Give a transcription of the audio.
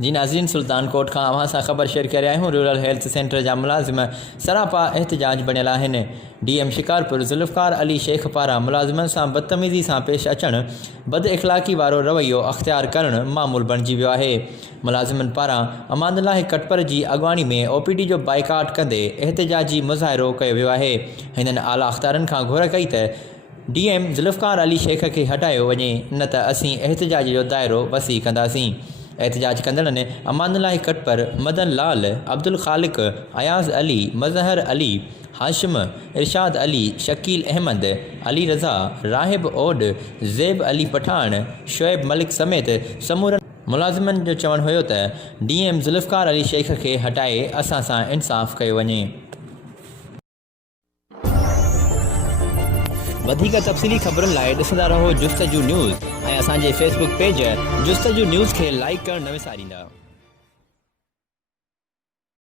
जी नाज़रीन, सुल्तान कोट खां अवां सां ख़बर शेयर करे आहियूं। रورل ھيلٿ سينٽر जा मुलाज़िम सरापा احتجاج बणियल आहिनि। DM शकारपुर ذوالفقار अली शेख पारां मुलाज़मन सां بدتميزي सां पेश अचणु, बद اخلاقي वारो रवैयो अख्तियार करणु मामूल बणिजी वियो आहे। मुलाज़मन पारां अमान लाइ ڪٽبر जी अॻवाणी में OPD जो बائيڪاٽ कंदे احتجاجي मुज़ाहिरो कयो वियो आहे। हिननि आला अख्तियारनि खां घुर कई त DM ذوالفقار अली शेख खे हटायो वञे, न त असीं احتجاج जो दायरो वसी कंदासीं। احتجاج कंदड़नि अमान लाइ ڪٽبر, मदन लाल, अब्दुल्खालिक, अयाज़ अली, मज़हर अली, हाशिम, इरशाद अली, शकील अहमद, अली रज़ा, राहिब ओड, ज़ेब अली पठान, शोएब मलिक समेत समूरनि मुलाज़िमनि जो चवणु हुयो त DM ذوالفقار अली शेख खे हटाए असां सां इंसाफ़ कयो वञे। वधीक तफ़सीली ख़बरुनि लाइ ॾिसंदा रहो जुस्तजू न्यूज़ ऐं असांजे फेसबुक पेज जुस्तजू न्यूज़ खे लाइक करणु न विसारींदा।